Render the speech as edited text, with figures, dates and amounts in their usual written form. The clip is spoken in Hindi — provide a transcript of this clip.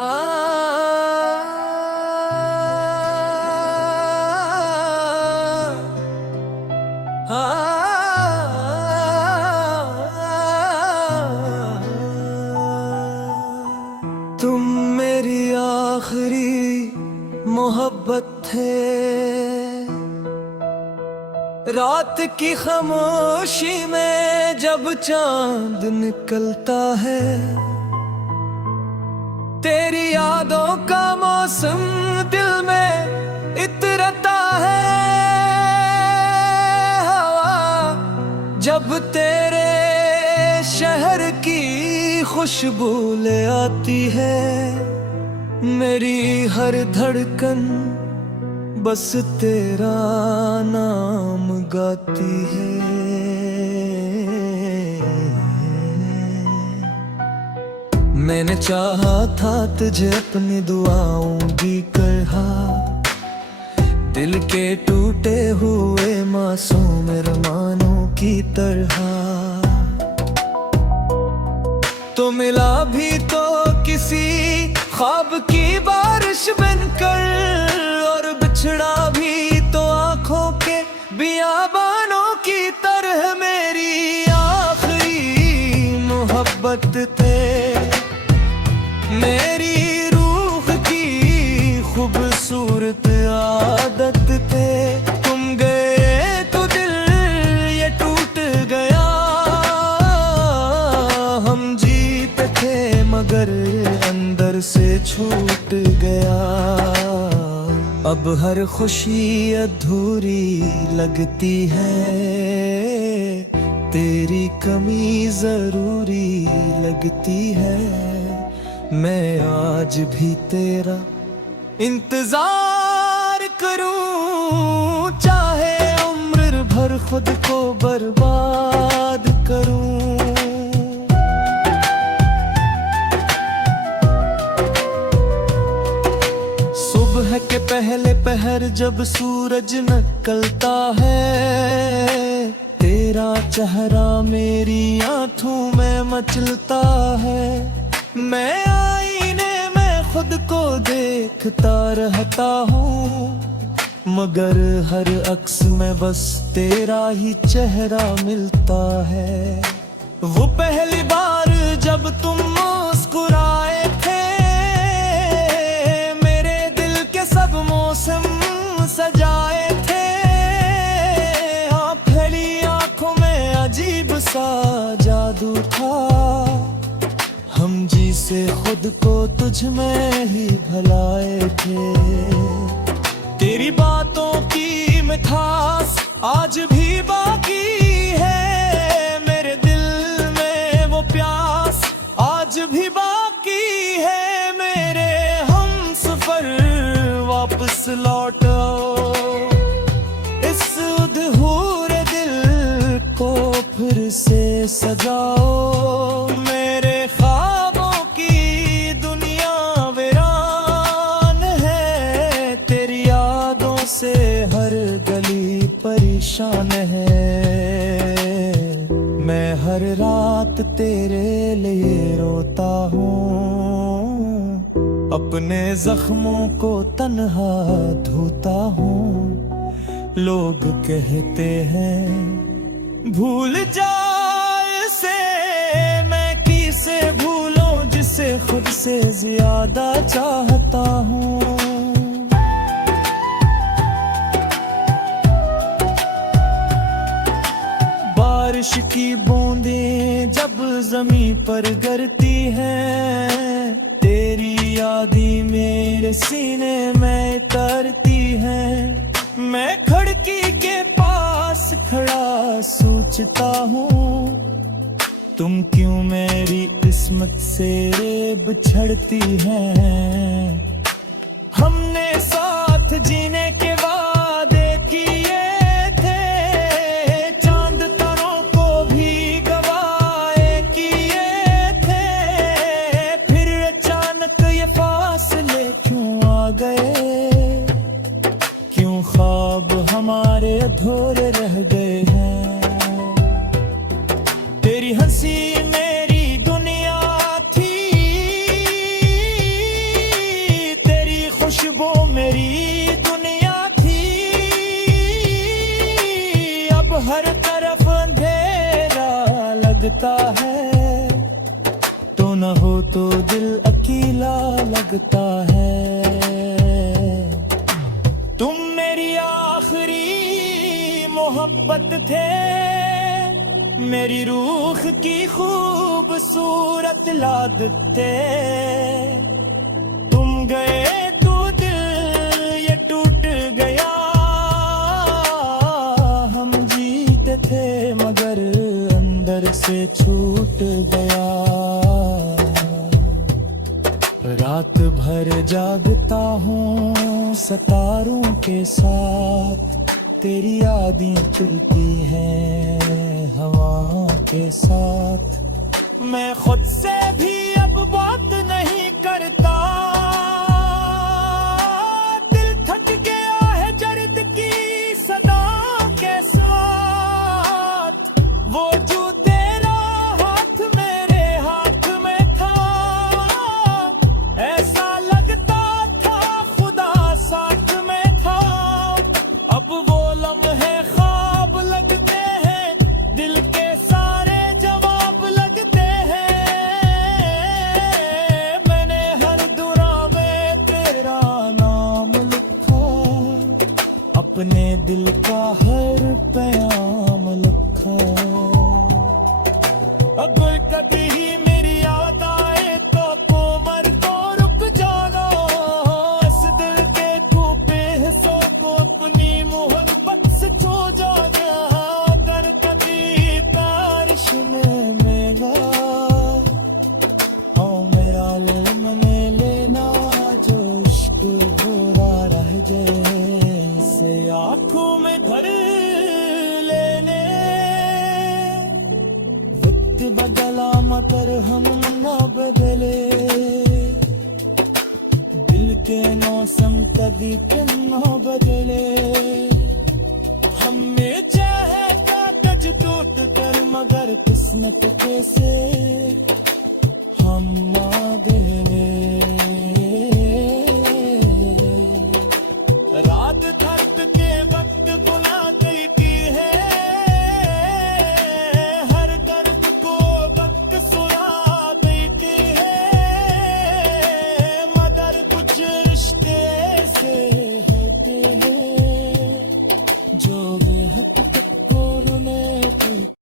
तुम मेरी आखिरी मोहब्बत थे, रात की खामोशी में जब चांद निकलता है, तेरी यादों का मौसम दिल में इतरता है। हवा जब तेरे शहर की खुशबू ले आती है, मेरी हर धड़कन बस तेरा नाम गाती है। मैंने चाहा था तुझे अपनी दुआओं की कहा, दिल के टूटे हुए मासूम अरमानों की तरह। तो मिला भी तो किसी ख्वाब की बारिश बनकर, और बिछड़ा भी तो आंखों के बियाबानों की तरह। मेरी आखिरी मोहब्बत थे, मेरी रूह की खूबसूरत आदत थे। तुम गए तो दिल ये टूट गया, हम जीते थे मगर अंदर से छूट गया। अब हर खुशी अधूरी लगती है, तेरी कमी जरूरी लगती है। मैं आज भी तेरा इंतजार करूं, चाहे उम्र भर खुद को बर्बाद करूं। सुबह के पहले पहर जब सूरज निकलता है, तेरा चेहरा मेरी आंखों में मचलता है। मैं आईने में खुद को देखता रहता हूँ, मगर हर अक्स में बस तेरा ही चेहरा मिलता है। वो पहली बार जब तुम मुस्कुराए थे, मेरे दिल के सब मौसम सजाए थे। हाँ, फैली आंखों में अजीब सा जादू था, हम जी से खुद को तुझ में ही भुलाए थे। तेरी बातों की मिठास आज भी बाकी है, मेरे दिल में वो प्यास आज भी बाकी है। मेरे हमसफर वापस लौट आओ, इस अधूरे दिल को फिर से सजाओ। मेरे ख्वाबों की दुनिया वीरान है, तेरी यादों से हर गली परेशान है। मैं हर रात तेरे लिए रोता हूँ, अपने जख्मों को तन्हा धोता हूँ। लोग कहते हैं भूल जा इसे, मैं किसे भूलूं जिसे खुद से ज्यादा चाहता हूँ। बारिश की बूंदें जब जमीन पर गिरती हैं, तेरी यादें मेरे सीने में तरती हैं। मैं खिड़की के पास खड़ा सोचता हूँ, तुम क्यों मेरी किस्मत से बिछड़ती हैं। हमने साथ जीने के वादे किए थे, चांद तारों को भी गवाए किए थे। फिर अचानक ये फासले क्यों आ गए, क्यों ख्वाब हमारे अधूरे रह गए हैं। तेरी हंसी मेरी दुनिया थी, अंधेरा लगता है, तो न हो तो दिल अकेला लगता है। तुम मेरी आखिरी मोहब्बत थे, मेरी रूह की खूबसूरत लाद थे। तुम गए तो दिल ये टूट गया, हम जीते थे मगर अंदर से छूट गया। रात भर जागता हूँ सितारों के साथ, तेरी यादें चलती हैं हवाओं के साथ। मैं खुद से भी अब बात नहीं करता, दिल थक गया है जर्द की सदा के साथ। वो जो तेरा हाथ मेरे हाथ में था, ऐसा लगता था खुदा साथ में था। अब वो लम्हे ख्वाब लगते हैं, दिल के सारे जवाब लगते हैं। मैंने हर दुआ में तेरा नाम लिखा, अपने दिल का हर प्याम लिखा। अगर कभी ही मेरी याद आए तो कोमर को रुक जाना, इस दिल के टूटे हिस्सों को अपनी मोहब्बत से छू जाना। अगर कभी बारिश में मेगा और मेरा मने लेना, जो इश्क बुरा रह जाए से आंखों में भर लेने। वक्त बदला मगर हम ना बदले, दिल के मौसम कभी ना बदले। हमें चाहे कागज टूट कर मगर किस्मत कैसे हम